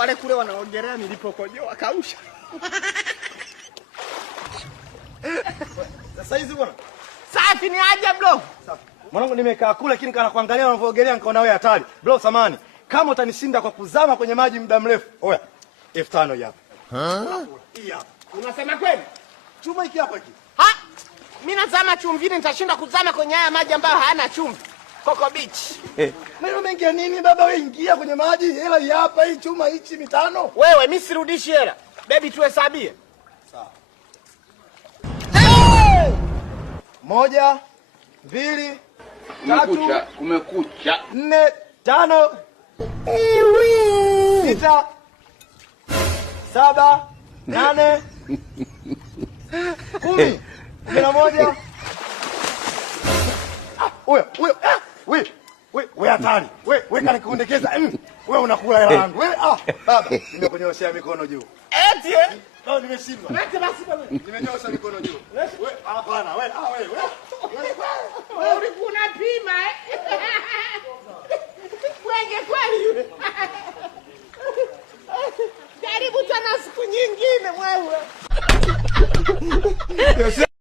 Wale kule wanaongelea nilipokojoa kausha. Sasa hizi bwana. Safi ni aje bro? Safi. Mwanangu nimekaa kula lakini kana kuangalia unavoogelea nikaona wewe hatari. Bro samani. Kama utanishinda kwa kuzama kwenye maji muda mrefu. Oya. 5000 hii hapa. Hii hapa. Unasema kweli? Chuma hiki hapa hiki. Ha? Mimi nazama chumvini nitashinda kuzama kwenye haya maji ambayo hayana chumvi. Coco Beach. Mimi umeingia nini baba wewe ingia kwenye maji. Hela hii hapa hii chuma hichi 5. Wewe mimi sirudishi hela. Baby tuhesabie. Sawa. 1 2 3 kumekucha 4 5 6 7 8 10 11. Wewe hatari. Wewe kana kuondekeza. Wewe unakula hela yangu. Wewe baba nimekunyoshia mikono juu. Eti Leo nimeshindwa. Lete basi bwana. Nimenyosha mikono juu. Wewe hapana, wewe wewe ulikuwa unapima Kwenge kweli yule. Karibu tena siku nyingine wewe.